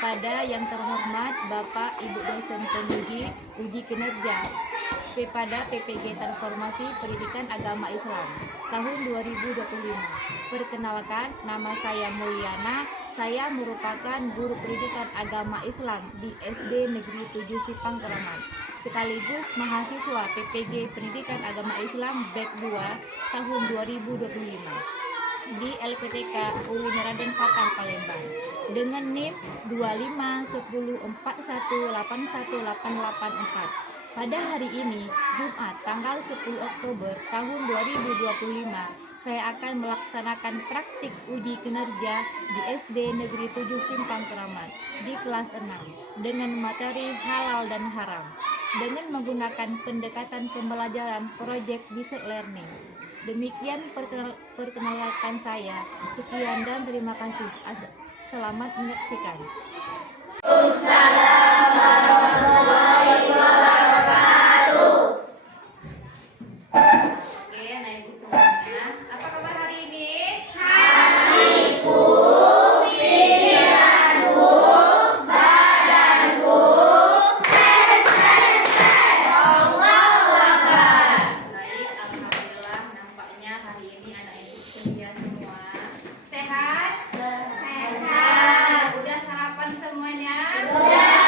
Kepada yang terhormat Bapak Ibu dosen penguji uji kinerja kepada PPG Transformasi Pendidikan Agama Islam tahun 2025. Perkenalkan, nama saya Mulyana. Saya merupakan guru pendidikan agama Islam di SD Negeri 7 Sipang Kraman, sekaligus mahasiswa PPG Pendidikan Agama Islam BEK 2 tahun 2025 di LPTK UIN Raden Fatah Palembang dengan NIM 251041818884. Pada hari ini, Jumat tanggal 10 Oktober tahun 2025, saya akan melaksanakan praktik uji kinerja di SD Negeri 7 Simpang Kraman di kelas 6 dengan materi halal dan haram dengan menggunakan pendekatan pembelajaran Project Based Learning. Demikian perkenalkan saya. Sekian dan terima kasih. Selamat menyaksikan. Waalaikumsalam warahmatullahi wabarakatuh. Oke, anak ibu semuanya, apa kabar hari ini? Hatiku, pikiranku, badanku, Allahu Akbar. Baik, alhamdulillah, nampaknya hari ini anak ibu ceria semua. Sehat? Sehat. Udah sarapan semuanya? Udah.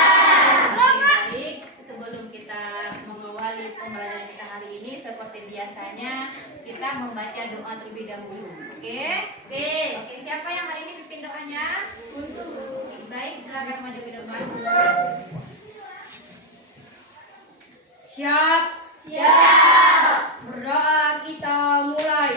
Baik, sebelum kita mengawali pembelajaran kita hari ini, seperti biasanya kita membaca doa terlebih dahulu. Oke? Oke, siapa yang hari ini pimpin doanya? Baik, silakan maju ke depan. Siap? Siap. Berdoa kita mulai.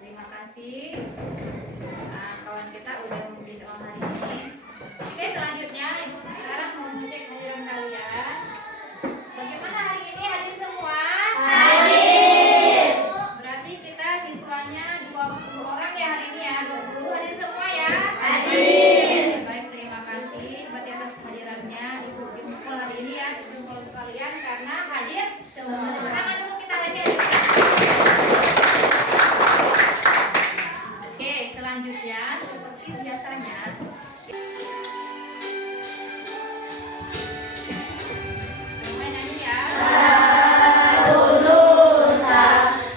Terima kasih. Kawan kita udah memberi doa hari ini. Oke, selanjutnya ibu sekarang mau ngecek hadiran kalian. Bagaimana hari ini, hadir semua? Hadir. Berarti kita siswanya 20 orang ya hari ini ya. 20 hadir semua ya? Hadir. Baik, terima kasih berarti atas hadirannya Ibu Bimpul hari ini ya. Bimpul kalian karena hadir semua. Tepuk tangan dulu kita hadir. Selanjutnya, seperti biasanya, semua nyanyi ya. Satu nusa,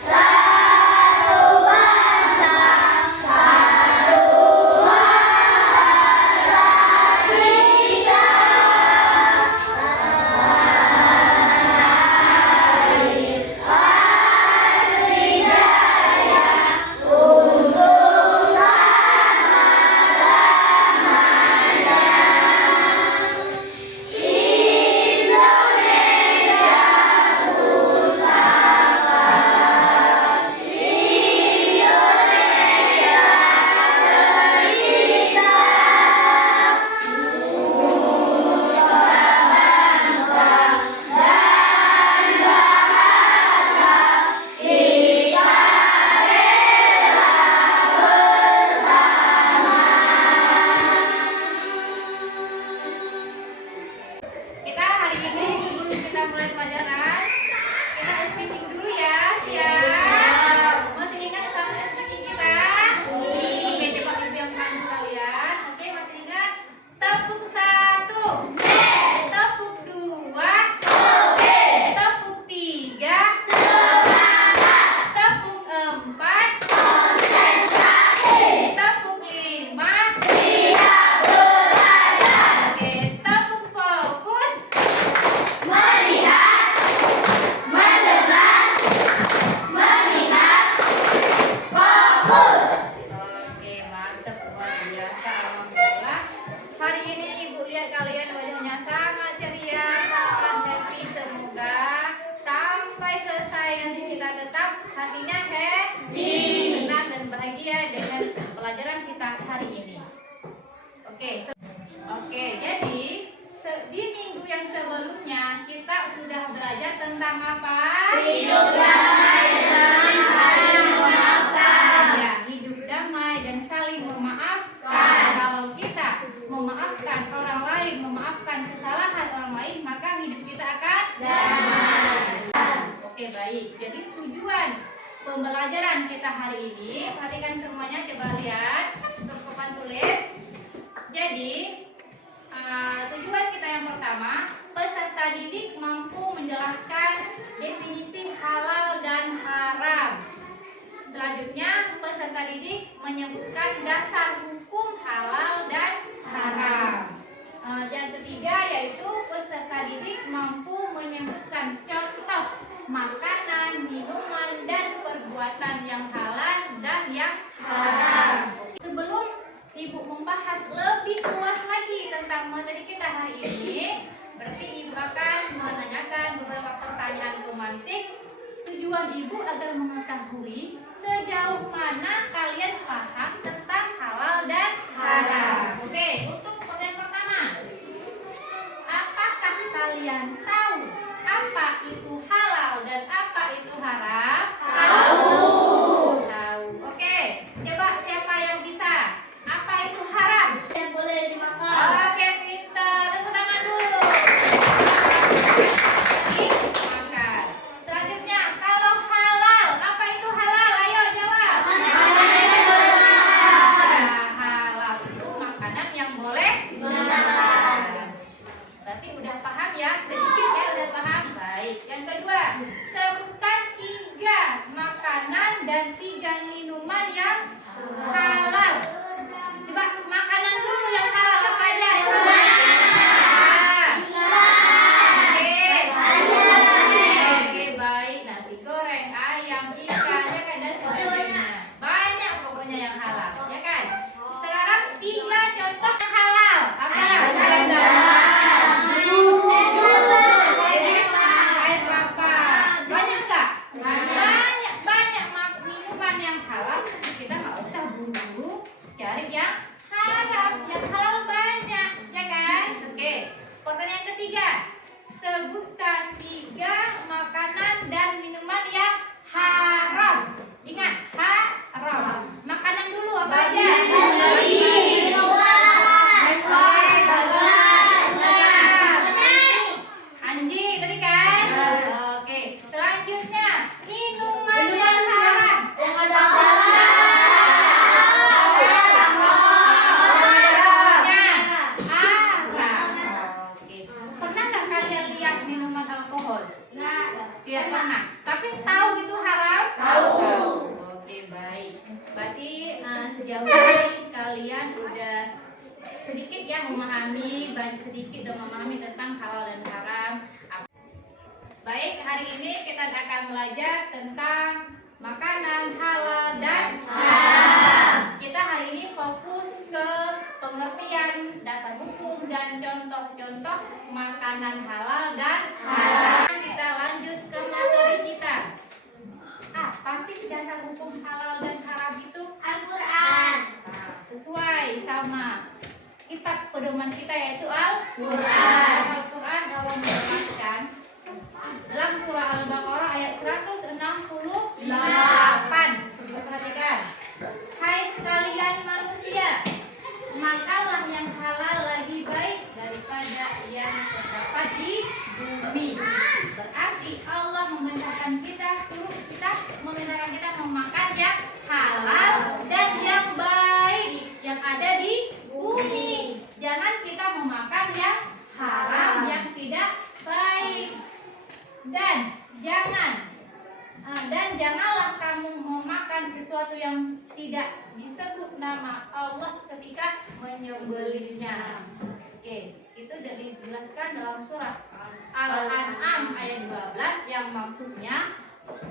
satu bangsa, pembelajaran kita hari ini. Oke, jadi di minggu yang sebelumnya kita sudah belajar tentang apa? Hidup damai dan saling memaafkan. Ya, hidup damai dan saling memaafkan. Kalau kita memaafkan orang lain, memaafkan kesalahan orang lain, maka hidup kita akan damai. Oke, baik. Jadi tujuan pembelajaran kita hari ini, perhatikan semuanya, coba lihat untuk papan tulis. Jadi tujuan kita yang pertama, peserta didik mampu menjelaskan definisi halal dan haram. Selanjutnya, peserta didik menyebutkan dasar hukum halal dan haram. Yang ketiga yaitu peserta didik mampu menyebutkan contoh makanan, minuman, dan perbuatan yang halal dan yang haram. Sebelum Ibu membahas lebih luas lagi tentang materi kita hari ini, berarti Ibu akan menanyakan beberapa pertanyaan romantik. Tujuan Ibu agar mengetahui sejauh mana kalian paham tentang halal dan haram. Oke, untuk pertanyaan pertama, apakah kalian tahu apa itu halal dan apa itu haram? Tahu. Oke, coba siapa yang bisa? Apa itu haram? Yang boleh dimakan. Oke, pintar. Tepuk tangan dulu. Dimakan. Selanjutnya, kalau halal, apa itu halal? Ayo jawab. Halal itu makanan yang boleh dimakan. Berarti udah paham ya? Sedikit ya udah paham. Baik. Yang kedua, sebutkan 3 makanan dan 3 minuman yang halal. Coba makanan dulu yang halal apa aja? Oke, baik. Nasi goreng, ayam, ikan, ya kan, dan sebagainya. Banyak pokoknya yang halal, ya kan? Sekarang 3 contoh yang halal. Apa? Air kelapa. Banyak nggak? Banyak minuman yang halal. Kita nggak usah buru-buru cari yang haram. Yang halal banyak, ya kan? Oke. Pertanyaan ketiga, sebutkan 3 makanan dan minuman yang haram. Ingat, haram. Makanan dulu apa aja? Anjing tadi kan? Oke. Selanjutnya, minuman yang haram. Pernah nggak kalian lihat minuman alkohol? Tidak pernah. Tapi tahu itu haram? Tahu. Oke, baik. Berarti sejauh ini kalian udah sedikit ya memahami, sedikit udah memahami tentang halal dan haram. Baik, hari ini kita akan belajar tentang makanan halal dan haram. Kita hari ini fokus ke pengertian dasar hukum dan contoh-contoh makanan halal dan haram. Kita lanjut ke materi kita. Apa sih dasar hukum halal dan haram itu? Al-Quran. Sesuai sama kitab pedoman kita yaitu Al-Quran. Al-Quran Allah menjelaskan dalam surah Al-Baqarah ayat 168. Coba perhatikan. Hai sekalian manusia, makanlah yang halal lagi baik daripada yang terdapat di bumi. Berarti Allah memerintahkan kita memakan yang halal dan yang baik yang ada di bumi. Jangan kita memakan yang haram yang tidak baik. Dan janganlah kamu memakan sesuatu yang tidak disebut nama Allah ketika menyembelihnya. Oke, itu sudah dijelaskan dalam surat Al-An'am ayat 12 yang maksudnya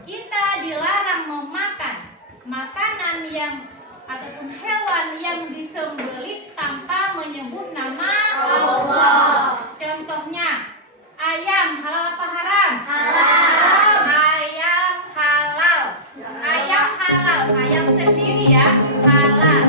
kita dilarang memakan makanan yang ataupun hewan yang disembelih tanpa menyebut nama Allah. Contohnya ayam halal apa haram? Halal. Ayam halal. Ayam halal. Ayam sendiri ya halal.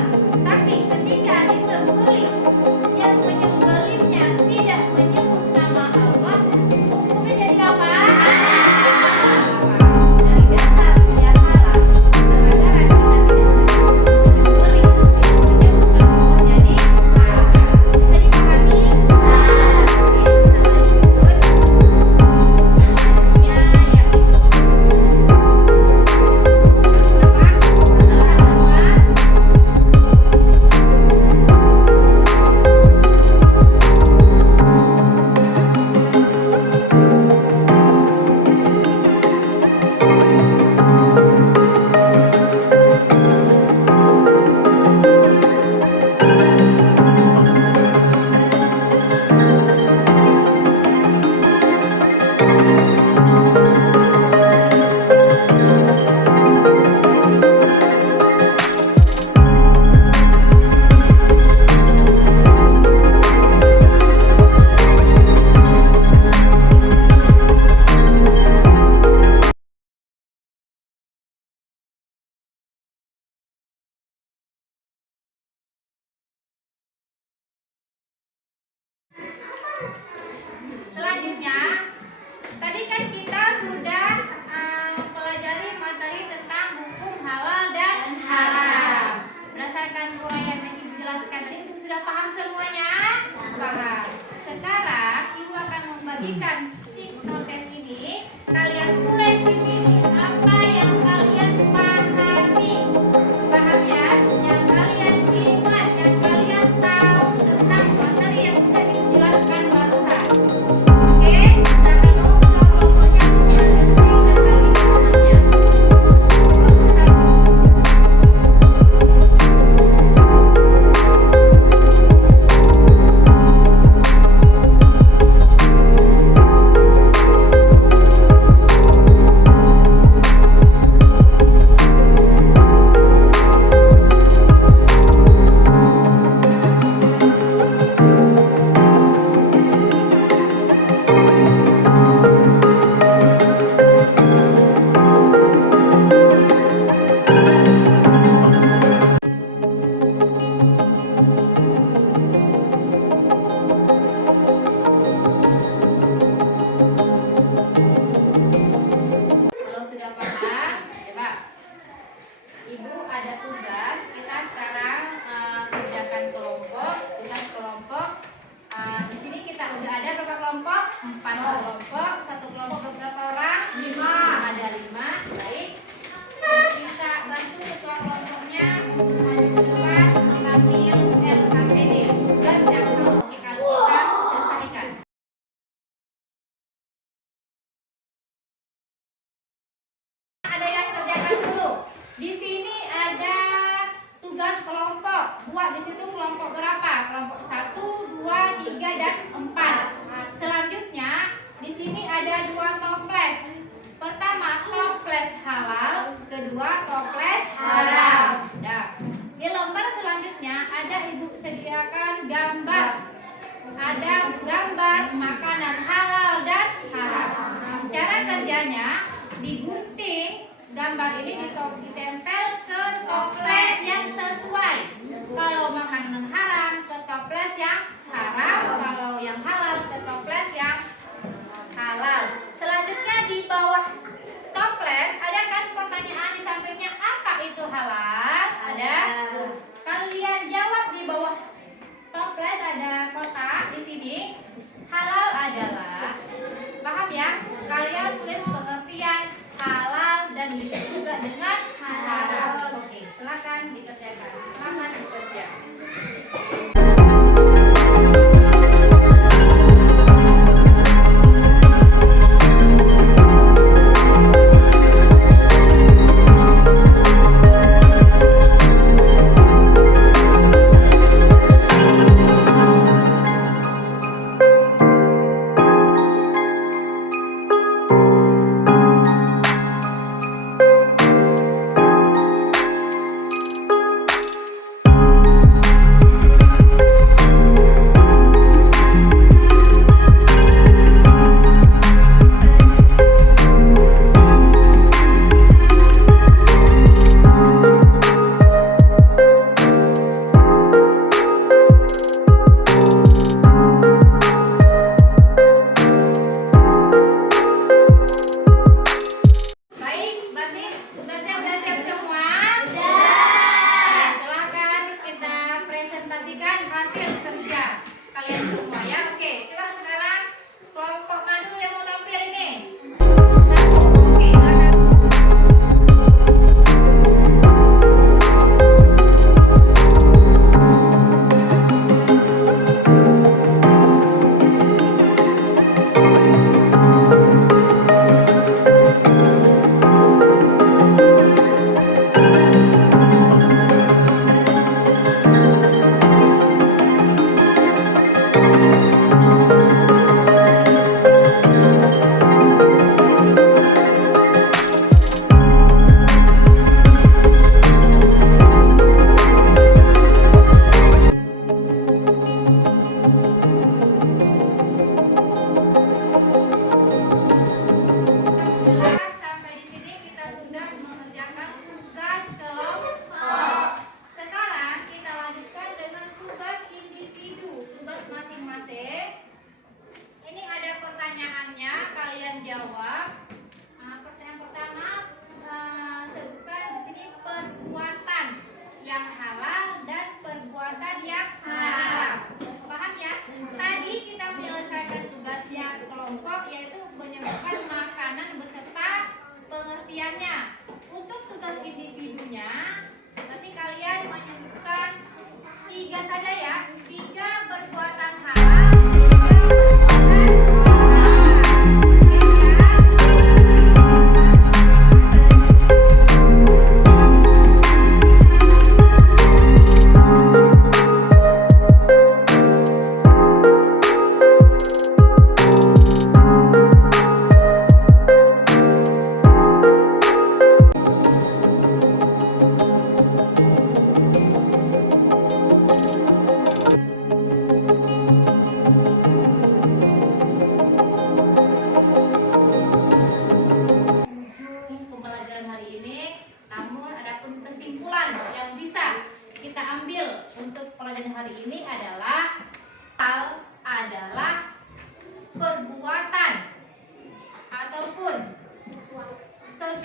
4 kelompok. Satu kelompok berapa orang? 5. Ada 5. Baik. Kita bantu ketua kelompoknya untuk maju ke depan mengambil LKPD, tugas yang harus kita selesaikan. Ada yang kerjakan dulu. Di sini ada tugas kelompok. Buat di situ kelompok berapa? Kelompok 1, 2, 3 dan 4. Selanjutnya di sini ada 2 toples. Pertama toples halal, kedua toples haram. Nah, di lembar selanjutnya ada ibu sediakan gambar. Ada gambar makanan halal dan haram. Cara kerjanya digunting gambar ini ditempel ke toples yang sesuai. Kalau makanan haram ke toples yang haram, kalau yang halal ke toples yang halal. Selanjutnya di bawah toples ada kan pertanyaan di sampingnya, apa itu halal? Ada. Kalian jawab di bawah toples ada kotak di sini. Halal adalah, paham ya? Kalian tulis pengertian halal dan itu juga dengan haram. Oke, silakan dikerjakan. Selamat bekerja.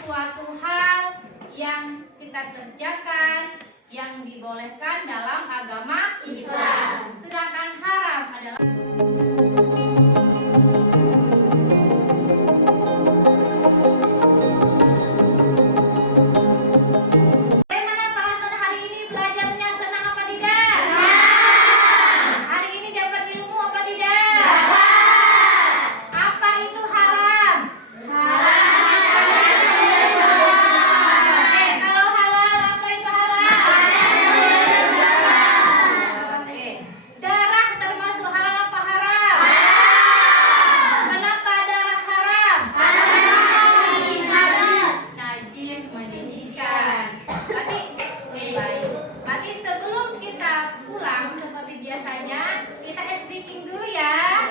sesuatu hal yang kita kerjakan yang dibolehkan dalam agama Islam. Sedangkan haram adalah baik. Berarti sebelum kita pulang seperti biasanya, kita speaking dulu ya.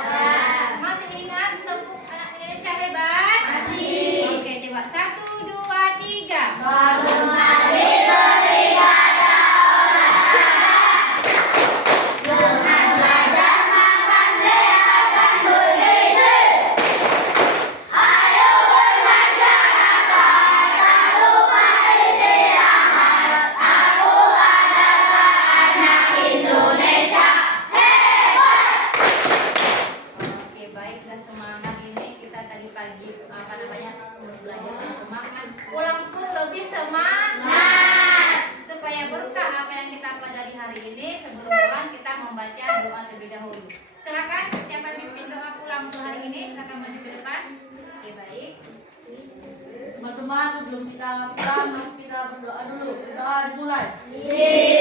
Masih ingat tepuk anak Indonesia hebat? Masih. Oke, coba 1, 2, 3. Menghormati beribadah olahraga dengan belajar makan sehat dan bergizi. Ayo bermasyarakat, tak lupa istirahat. Aku adalah anak Indonesia hebat. Oke, baik, dan semangat ini kita tadi pagi belajar dan semangat. Pulang pun lebih semangat. Supaya berkah apa yang kita pelajari hari ini, sebelum pulang kita membaca doa terlebih dahulu. Silakan siapa pimpin doa pulang untuk hari ini, silakan maju ke depan. Oke, baik. Teman-teman, sebelum kita pulang, kita berdoa dulu. Doa dimulai. Bismillahirrahmanirrahim.